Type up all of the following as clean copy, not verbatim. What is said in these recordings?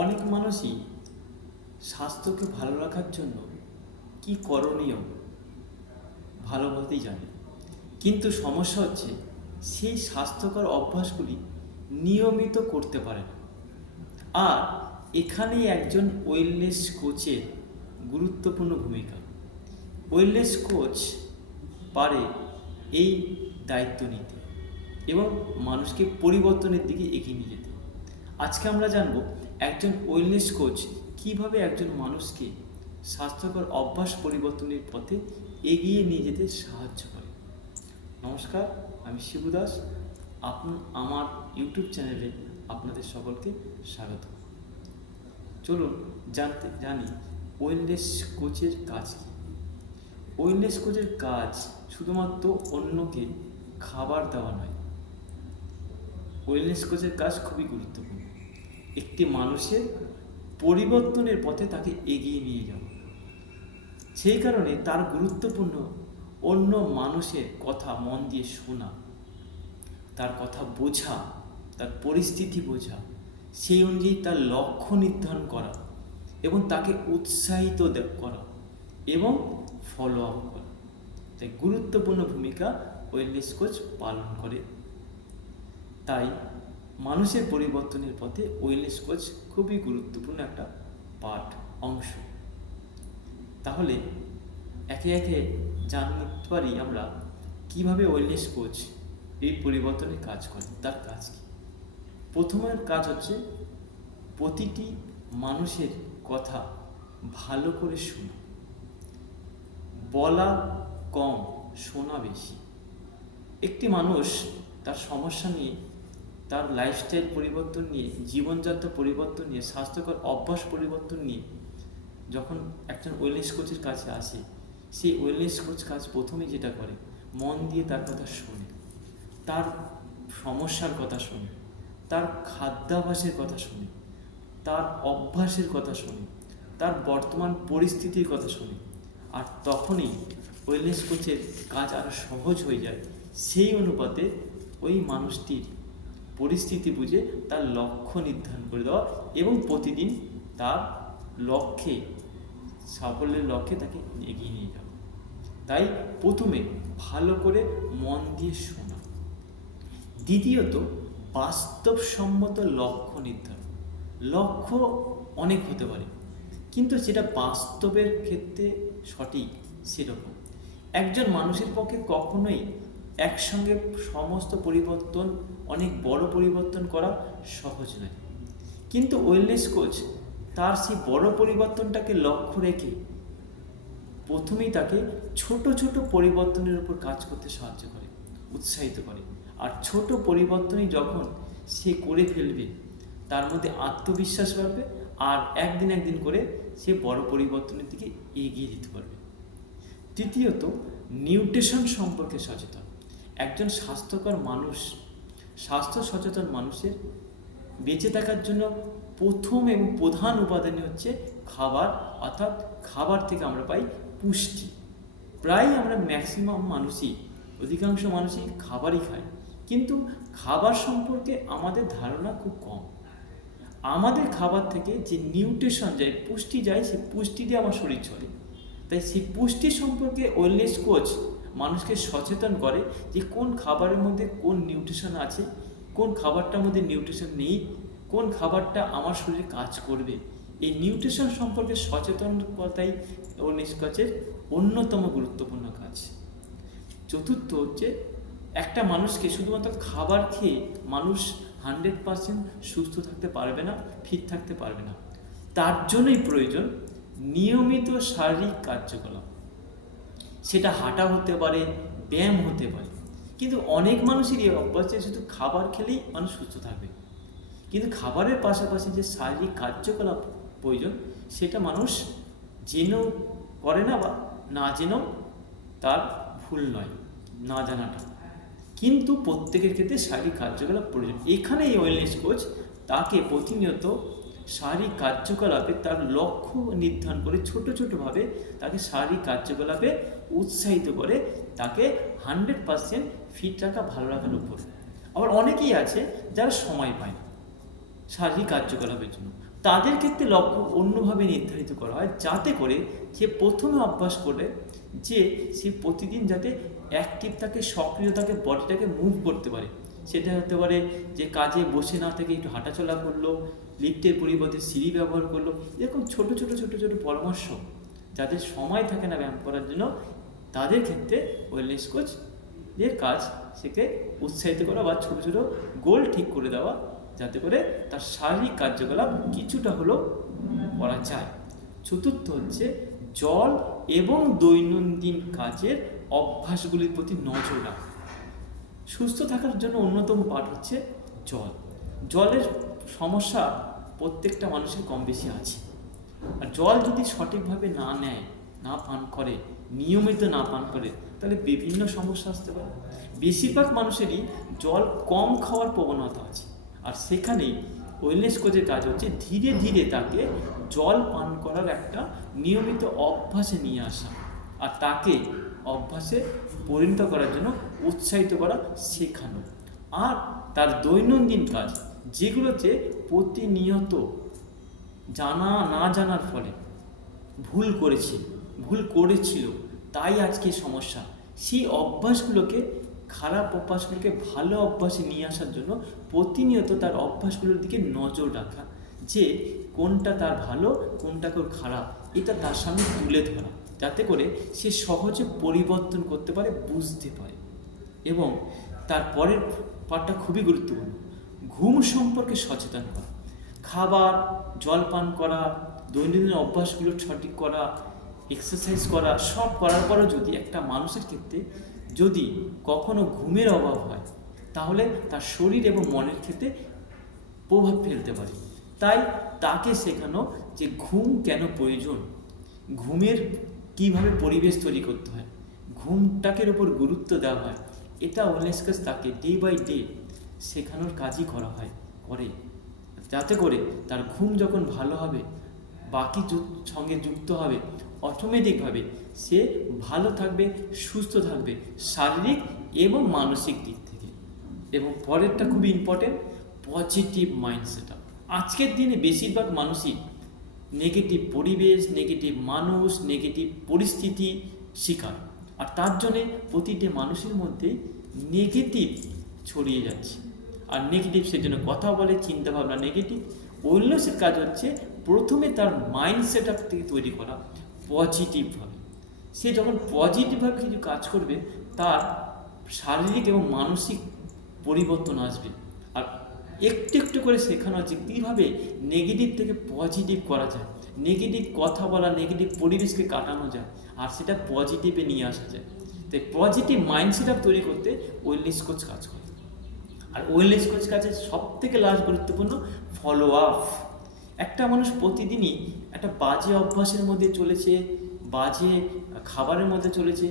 অনেক মানুষই স্বাস্থ্যকে ভালো রাখার জন্য কি করণীয় ভালো বলতেই জানে, কিন্তু সমস্যা হচ্ছে সেই স্বাস্থ্যকর অভ্যাসগুলি নিয়মিত করতে পারে না। আর এখানেই একজন ওয়েলনেস কোচের গুরুত্বপূর্ণ ভূমিকা। ওয়েলনেস কোচ পারে এই দায়িত্ব নিতে এবং মানুষকে পরিবর্তনের দিকে এগিয়ে নিয়ে যেতে। আজকে আমরা জানব একজন ওয়েলনেস কোচ কিভাবে একজন মানুষকে স্বাস্থ্যকর অভ্যাস পরিবর্তনের পথে এগিয়ে নিয়ে যেতে সাহায্য করে। নমস্কার, আমি শিবু দাস। আমার ইউটিউব চ্যানেলে আপনাদের সকলকে স্বাগত। চলুন জানি ওয়েলনেস কোচের কাজ কী। ওয়েলনেস কোচের কাজ শুধুমাত্র অন্যকে খাবার দেওয়া নয়। ওয়েলনেস কোচের কাজ খুবই গুরুত্বপূর্ণ। একটি মানুষের পরিবর্তনের পথে তাকে এগিয়ে নিয়ে যাওয়া। সেই কারণে তার গুরুত্বপূর্ণ অন্য মানুষের কথা মন দিয়ে শোনা, তার কথা বোঝা, তার পরিস্থিতি বোঝা, সেই অনুযায়ী তার লক্ষ্য নির্ধারণ করা এবং তাকে উৎসাহিত করা এবং ফলো আপ করা। তাই গুরুত্বপূর্ণ ভূমিকা ওয়েলনেস কোচ পালন করে। তাই মানুষের পরিবর্তনের পথে ওয়েলনেস কোচ খুবই গুরুত্বপূর্ণ একটা অংশ। তাহলে একে একে জানতে পারি আমরা কিভাবে ওয়েলনেস কোচ এই পরিবর্তনের কাজ করে, তার কাজ কী। প্রথমের কাজ হচ্ছে প্রতিটি মানুষের কথা ভালো করে শোনা। বলা কম, শোনা বেশি। একটি মানুষ তার সমস্যা নিয়ে, তার লাইফস্টাইল পরিবর্তন নিয়ে, জীবনযাত্রা পরিবর্তন নিয়ে, স্বাস্থ্যকর অভ্যাস পরিবর্তন নিয়ে যখন একজন ওয়েলনেস কোচের কাছে আসে, সেই ওয়েলনেস কোচ কাজ প্রথমে যেটা করে, মন দিয়ে তার কথা শোনে, তার সমস্যার কথা শোনে, তার খাদ্যাভ্যাসের কথা শোনে, তার অভ্যাসের কথা শোনে, তার বর্তমান পরিস্থিতির কথা শোনে। আর তখনই ওয়েলনেস কোচের কাজ আরও সহজ হয়ে যায়। সেই অনুপাতে ওই মানুষটির পরিস্থিতি বুঝে তার লক্ষ্য নির্ধারণ করে দেওয়া এবং প্রতিদিন তার লক্ষ্যে, সাফল্যের লক্ষ্যে তাকে এগিয়ে নিয়ে যাওয়া। তাই প্রথমে ভালো করে মন দিয়ে শোনা। দ্বিতীয়ত, বাস্তবসম্মত লক্ষ্য নির্ধারণ। লক্ষ্য অনেক হতে পারে, কিন্তু সেটা বাস্তবের ক্ষেত্রে সঠিক সেরকম। একজন মানুষের পক্ষে কখনোই একসঙ্গে সমস্ত পরিবর্তন, অনেক বড় পরিবর্তন করা সহজ নয়। কিন্তু ওয়েলনেস কোচ তার সেই বড় পরিবর্তনটাকে লক্ষ্য রেখে প্রথমেই তাকে ছোট ছোট পরিবর্তনের উপর কাজ করতে সাহায্য করে, উৎসাহিত করে। আর ছোট পরিবর্তনই যখন সে করে ফেলবে, তার মধ্যে আত্মবিশ্বাস বাড়বে আর একদিন একদিন করে সে বড় পরিবর্তনের দিকে এগিয়ে যেতে পারবে। তৃতীয়ত, নিউট্রিশন সম্পর্কে সচেতন। একজন স্বাস্থ্যকর মানুষ, স্বাস্থ্য সচেতন মানুষের বেঁচে থাকার জন্য প্রথম এবং প্রধান উপাদানই হচ্ছে খাবার। অর্থাৎ খাবার থেকে আমরা পাই পুষ্টি। প্রায় আমরা ম্যাক্সিমাম মানুষই, অধিকাংশ মানুষই খাবারই খায়, কিন্তু খাবার সম্পর্কে আমাদের ধারণা খুব কম। আমাদের খাবার থেকে যে নিউট্রিশন যায়, পুষ্টি যায়, সেই পুষ্টি দিয়ে আমার শরীর চলে। তাই সেই পুষ্টি সম্পর্কে ওয়েলনেস কোচ মানুষকে সচেতন করে যে কোন খাবারের মধ্যে কোন নিউট্রিশন আছে, কোন খাবারটার মধ্যে নিউট্রিশন নেই, কোন খাবারটা আমার শরীরে কাজ করবে। এই নিউট্রিশন সম্পর্কে সচেতনতাই ওয়েলনেস কোচের অন্যতম গুরুত্বপূর্ণ কাজ। চতুর্থ হচ্ছে, একটা মানুষকে শুধুমাত্র খাবার খেয়ে মানুষ 100% সুস্থ থাকতে পারবে না, ফিট থাকতে পারবে না। তার জন্যই প্রয়োজন নিয়মিত শারীরিক কার্যকলাপ। সেটা হাঁটা হতে পারে, ব্যায়াম হতে পারে। কিন্তু অনেক মানুষেরই অভ্যাস যে শুধু খাবার খেলেই মানুষ সুস্থ থাকবে, কিন্তু খাবারের পাশাপাশি যে শারীরিক কার্যকলাপ প্রয়োজন, সেটা মানুষ জেনেও করে না, বা না জেনেও তার ভুল নয়, না জানাটা। কিন্তু প্রত্যেকের ক্ষেত্রে শারীরিক কার্যকলাপ প্রয়োজন। এখানে এই ওয়েলনেস কোচ তাকে প্রতিনিয়ত শারীরিক কার্যকলাপে তার লক্ষ্য নির্ধারণ করে ছোট ছোটোভাবে তাকে শারীরিক কার্যকলাপে উৎসাহিত করে, তাকে 100% ফিট রাখা, ভালো রাখার উপর। আবার অনেকেই আছে যারা সময় পায় না শারীরিক কার্যকলাপের জন্য, তাদের ক্ষেত্রে লক্ষ্য অন্যভাবে নির্ধারিত করা হয়, যাতে করে সে প্রথমে অভ্যাস করে যে সে প্রতিদিন যাতে অ্যাক্টিভ থাকে, সক্রিয় থাকে, বডিটাকে মুভ করতে পারে। সেটা হতে পারে যে কাজে বসে না থেকে একটু হাঁটাচলা করলো, লিফটের পরিবর্তে সিঁড়ি ব্যবহার করলো, এরকম ছোট ছোট ছোট ছোট পরামর্শ যাদের সময় থাকে না ব্যায়াম করার জন্য, তাদের ক্ষেত্রে ওয়েলনেস কোচ এর কাজ সেকে উৎসাহিত করা বা ছোট ছোট গোল ঠিক করে দেওয়া, যাতে করে তার শারীরিক কার্যকলাপ কিছুটা হলেও করা যায়। চতুর্থ হচ্ছে জল এবং দৈনন্দিন কাজের অভ্যাসগুলির প্রতি নজর রাখা। সুস্থ থাকার জন্য অন্যতম পাঠ হচ্ছে জল। জলের সমস্যা প্রত্যেকটা মানুষের কম বেশি আছে, আর জল যদি সঠিকভাবে না নেয়, না পান করে, নিয়মিত না পান করে, তাহলে বিভিন্ন সমস্যা আসতে পারে। বেশিরভাগ মানুষেরই জল কম খাওয়ার প্রবণতা আছে, আর সেখানেই ওয়েলনেস কোচের কাজ হচ্ছে ধীরে ধীরে তাকে জল পান করার একটা নিয়মিত অভ্যাসে নিয়ে আসা, আর তাকে অভ্যাসে পরিণত করার জন্য উৎসাহিত করা, শেখানো। আর তার দৈনন্দিন কাজ যেগুলোতে প্রতিনিয়ত জানা না জানার ফলে ভুল করেছিল, তাই আজকে সমস্যা, সেই অভ্যাসগুলোকে, খারাপ অভ্যাসগুলোকে ভালো অভ্যাসে নিয়ে আসার জন্য প্রতিনিয়ত তার অভ্যাসগুলোর দিকে নজর রাখা, যে কোনটা তার ভালো, কোনটা কোন খারাপ, এটা তার সামনে তুলে ধরা, যাতে করে সে সহজে পরিবর্তন করতে পারে, বুঝতে পারে। এবং তার পরের পার্টটা খুবই গুরুত্বপূর্ণ, ঘুম সম্পর্কে সচেতন করা। খাবার, জল পান করা, দৈনন্দিন অভ্যাসগুলো সঠিক করা, এক্সারসাইজ করা, সব করার পরেও যদি একটা মানুষের ক্ষেত্রে যদি কখনো ঘুমের অভাব হয়, তাহলে তার শরীর এবং মনের ক্ষেত্রে প্রভাব ফেলতে পারে। তাই তাকে শেখানো যে ঘুম কেন প্রয়োজন, ঘুমের কিভাবে পরিবেশ তৈরি করতে হয়, ঘুমটাকের উপর গুরুত্ব দেওয়া হয়, এটা ওয়েলনেস কোচ তাকে ডে বাই ডে শেখানোর কাজই করে, যাতে করে তার ঘুম যখন ভালো হবে, বাকি সঙ্গে যুক্ত হবে, অটোমেটিকভাবে সে ভালো থাকবে, সুস্থ থাকবে, শারীরিক এবং মানসিক দিক থেকে। এবং পরেরটা খুবই ইম্পর্টেন্ট, পজিটিভ মাইন্ডসেট। আজকের দিনে বেশিরভাগ মানুষই নেগেটিভ পরিবেশ, নেগেটিভ মানুষ, নেগেটিভ পরিস্থিতি শিকার, আর তার জন্যে প্রতিটি মানুষের মধ্যে নেগেটিভ ছড়িয়ে যাচ্ছে, আর নেগেটিভ সেজন্য কথা বলে, চিন্তাভাবনা নেগেটিভ। ওয়েলনেসের কাজ হচ্ছে প্রথমে তার মাইন্ড সেট আপ থেকে তৈরি করা পজিটিভভাবে। সে যখন পজিটিভভাবে কিছু কাজ করবে, তার শারীরিক এবং মানসিক পরিবর্তন আসবে। আর একটু একটু করে শেখানো হচ্ছে কীভাবে নেগেটিভ থেকে পজিটিভ করা যায়, নেগেটিভ কথা বলা, নেগেটিভ পরিবেশকে কাটানো যায়, আর সেটা পজিটিভে নিয়ে আসা যায়। তাই পজিটিভ মাইন্ড সেট আপ তৈরি করতে ওয়েলনেস কোচ কাজ করে। আর ওয়েলনেস কোচ কাজে সব থেকে লাস্ট গুরুত্বপূর্ণ ফলো আপ। একটা মানুষ প্রতিদিনই একটা বাজে অভ্যাসের মধ্যে চলেছে, বাজে খাবারের মধ্যে চলেছে,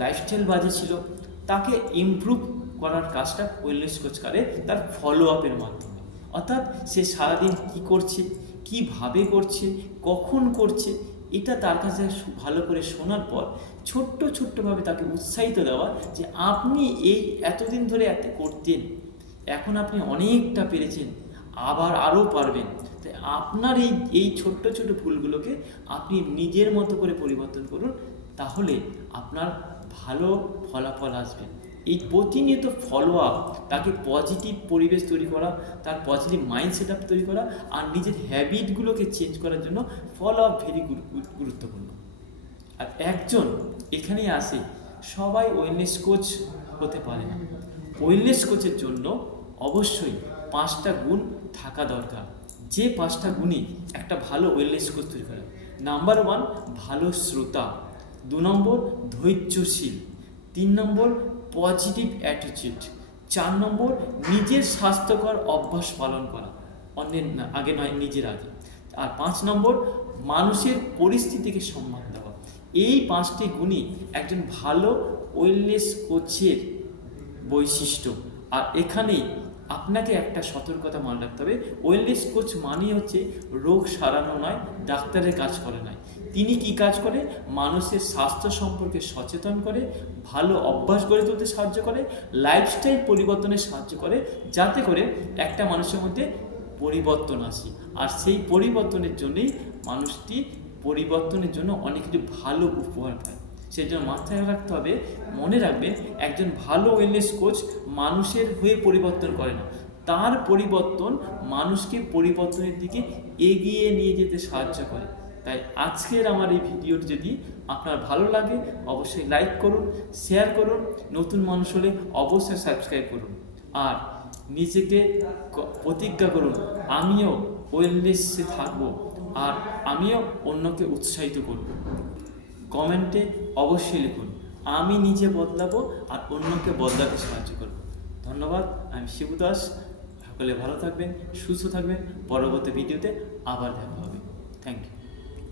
লাইফস্টাইল বাজে ছিল, তাকে ইমপ্রুভ করার কাজটা ওয়েলনেস কোচ করে তার ফলো আপের মাধ্যমে। অর্থাৎ সে সারাদিন কী করছে, কীভাবে করছে, কখন করছে, এটা তার কাছে ভালো করে শোনার পর ছোট্টভাবে তাকে উৎসাহিত দেওয়া, যে আপনি এই এতদিন ধরে এত করতেন, এখন আপনি অনেকটা পেরেছেন, আবার আরও পারবেন। তাই আপনার এই ছোট্ট ভুলগুলোকে আপনি নিজের মতো করে পরিবর্তন করুন, তাহলে আপনার ভালো ফলাফল আসবে। এই প্রতিনিয়ত ফলো আপ, তাকে পজিটিভ পরিবেশ তৈরি করা, তার পজিটিভ মাইন্ড সেট আপ তৈরি করা, আর নিজের হ্যাবিটগুলোকে চেঞ্জ করার জন্য ফলো আপ ভেরি গুরুত্বপূর্ণ। আর একজন এখানেই আসে, সবাই ওয়েলনেস কোচ হতে পারে না। ওয়েলনেস কোচের জন্য অবশ্যই 5টা গুণ থাকা দরকার, যে 5টা গুণই একটা ভালো ওয়েলনেস কোচ তৈরি করে। নাম্বার 1, ভালো শ্রোতা। 2 নম্বর, ধৈর্যশীল। 3 নম্বর, পজিটিভ অ্যাটিটিউড। 4 নম্বর, নিজের স্বাস্থ্যকর অভ্যাস পালন করা, অন্যের আগে নয়, নিজের আগে। আর 5 নম্বর, মানুষের পরিস্থিতিকে সম্মান দেওয়া। এই 5টি গুণই একজন ভালো ওয়েলনেস কোচের বৈশিষ্ট্য। আর এখানেই আপনাকে একটা সতর্কতা মনে রাখতে হবে, ওয়েলনেস কোচ মানেই হচ্ছে রোগ সারানো নয়, ডাক্তারের কাজ করে নয়। তিনি কি কাজ করে? মানুষের স্বাস্থ্য সম্পর্কে সচেতন করে, ভালো অভ্যাস গড়ে তুলতে সাহায্য করে, লাইফস্টাইল পরিবর্তনে সাহায্য করে, যাতে করে একটা মানুষের মধ্যে পরিবর্তন আসে। আর সেই পরিবর্তনের জন্যই মানুষটি পরিবর্তনের জন্য অনেক কিছু ভালো উপহার পায়। সেই জন্য মাথায় রাখতে হবে, মনে রাখবেন, একজন ভালো ওয়েলনেস কোচ মানুষের হয়ে পরিবর্তন করে না, তার পরিবর্তন মানুষকে পরিবর্তনের দিকে এগিয়ে নিয়ে যেতে সাহায্য করে। তাই আজকের আমার এই ভিডিওটি যদি আপনার ভালো লাগে অবশ্যই লাইক করুন, শেয়ার করুন, নতুন মানুষ হলে অবশ্যই সাবস্ক্রাইব করুন। আর নিজেকে প্রতিজ্ঞা করুন, আমিও ওয়েলনেসে থাকবো আর আমিও অন্যকে উৎসাহিত করব। কমেন্টে অবশ্যই লিখুন, আমি নিজে বদলাবো আর অন্যকে বদলাতে সাহায্য করব। ধন্যবাদ, আমি শিবু দাস। সকলে ভালো থাকবেন, সুস্থ থাকবেন। পরবর্তী ভিডিওতে আবার দেখা হবে। Thank you.